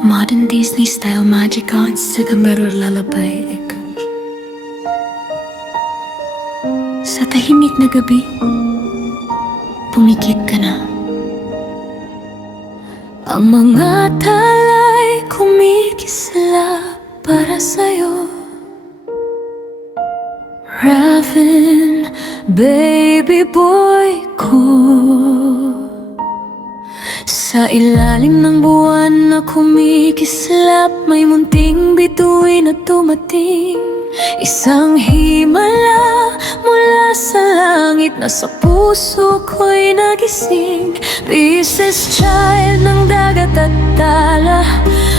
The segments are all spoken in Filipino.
Modern Disney style magic haunts sa mirror lullaby. Sa tahimik na gabi, pumikit ka na. Ang mga talay kumikisla para sa'yo. Raven, baby boy ko. Sa ilalim ng buwan na kumikislap, may munting bituin na dumating. Isang himala mula sa langit na sa puso ko'y nagising. Pisces child ng dagat at tala,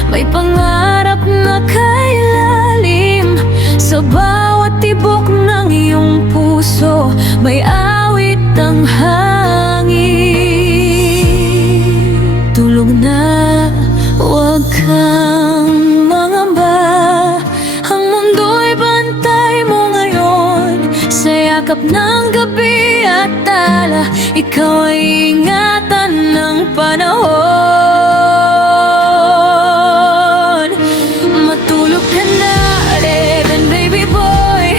may pangarap na kailalim. Sa bawat tibok ng iyong puso, may awit ang hangin. Tulog na, huwag kang mangamba, ang mundo'y bantay mo ngayon. Sa yakap ng gabi at tala, ikaw ay ingatan ng panahon. Matulog ka na, Raven, baby boy,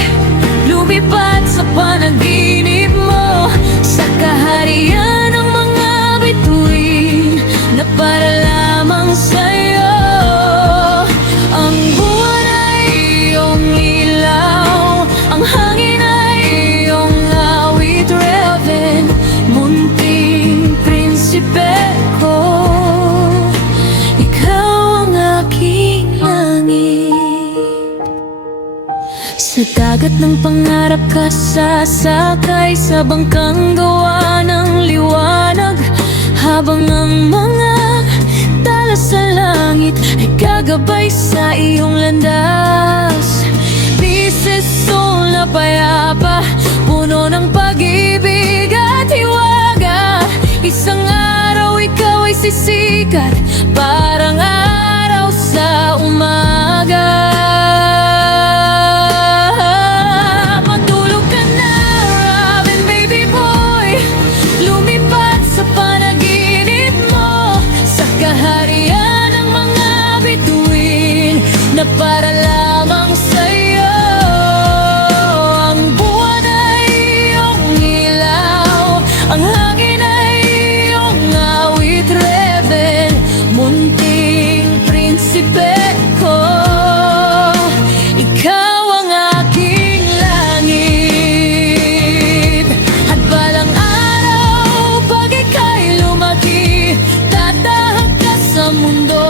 lumipad sa panaginip mo, sa kaharian ng mga bituin na para lamang sa'yo. Ang buwan ay iyong ilaw, ang hangin ay iyong awit, Raven, munting prinsipe ko. Ikaw ang aking langit. Sa dagat ng pangarap ka sasakay, sa bangkang gawa ng liwanag, habang ang mga tala sa langit ay gagabay sa iyong landas. Pisces soul na payapa, puno ng pag-ibig at hiwaga. Isang araw ikaw ay sisikat, parang araw sa umaga. Matulog ka na, Raven, baby boy, lumipad sa panaginip mo, sa kaharian ng mga bituin na para lamang sa'yo. Ang buwan ay iyong ilaw, ang hangin ay iyong awit, Raven, munting prinsipe ko. Ikaw ang aking langit. At balang araw, pag ika'y lumaki, tatahak ka sa mundo.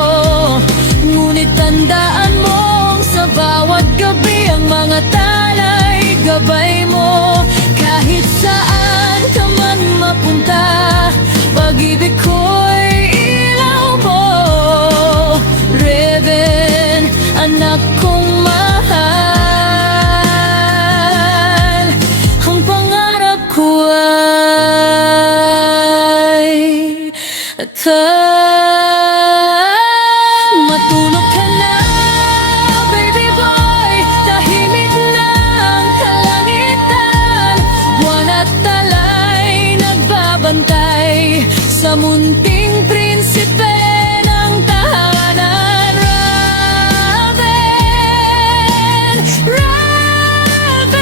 Ngunit tandaan mong sa bawat gabi, ang mga talay gabay mo. Kahit saan ka man mapunta, pag-ibig ko'y ilaw mo, Raven, anak kong mahal. Ang pangarap ko ay matulog ka na, baby boy, tahimik lang kalangitan. Buwan at talay nagbabantay sa munting prinsipe ng tahanan. Raven, Raven,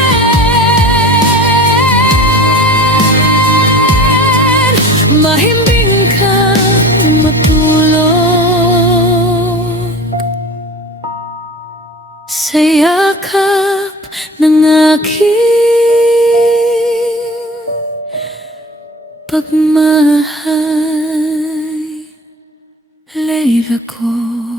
mahimbing kang matulog sa yakap ng aking pagmamahal. Leave ko.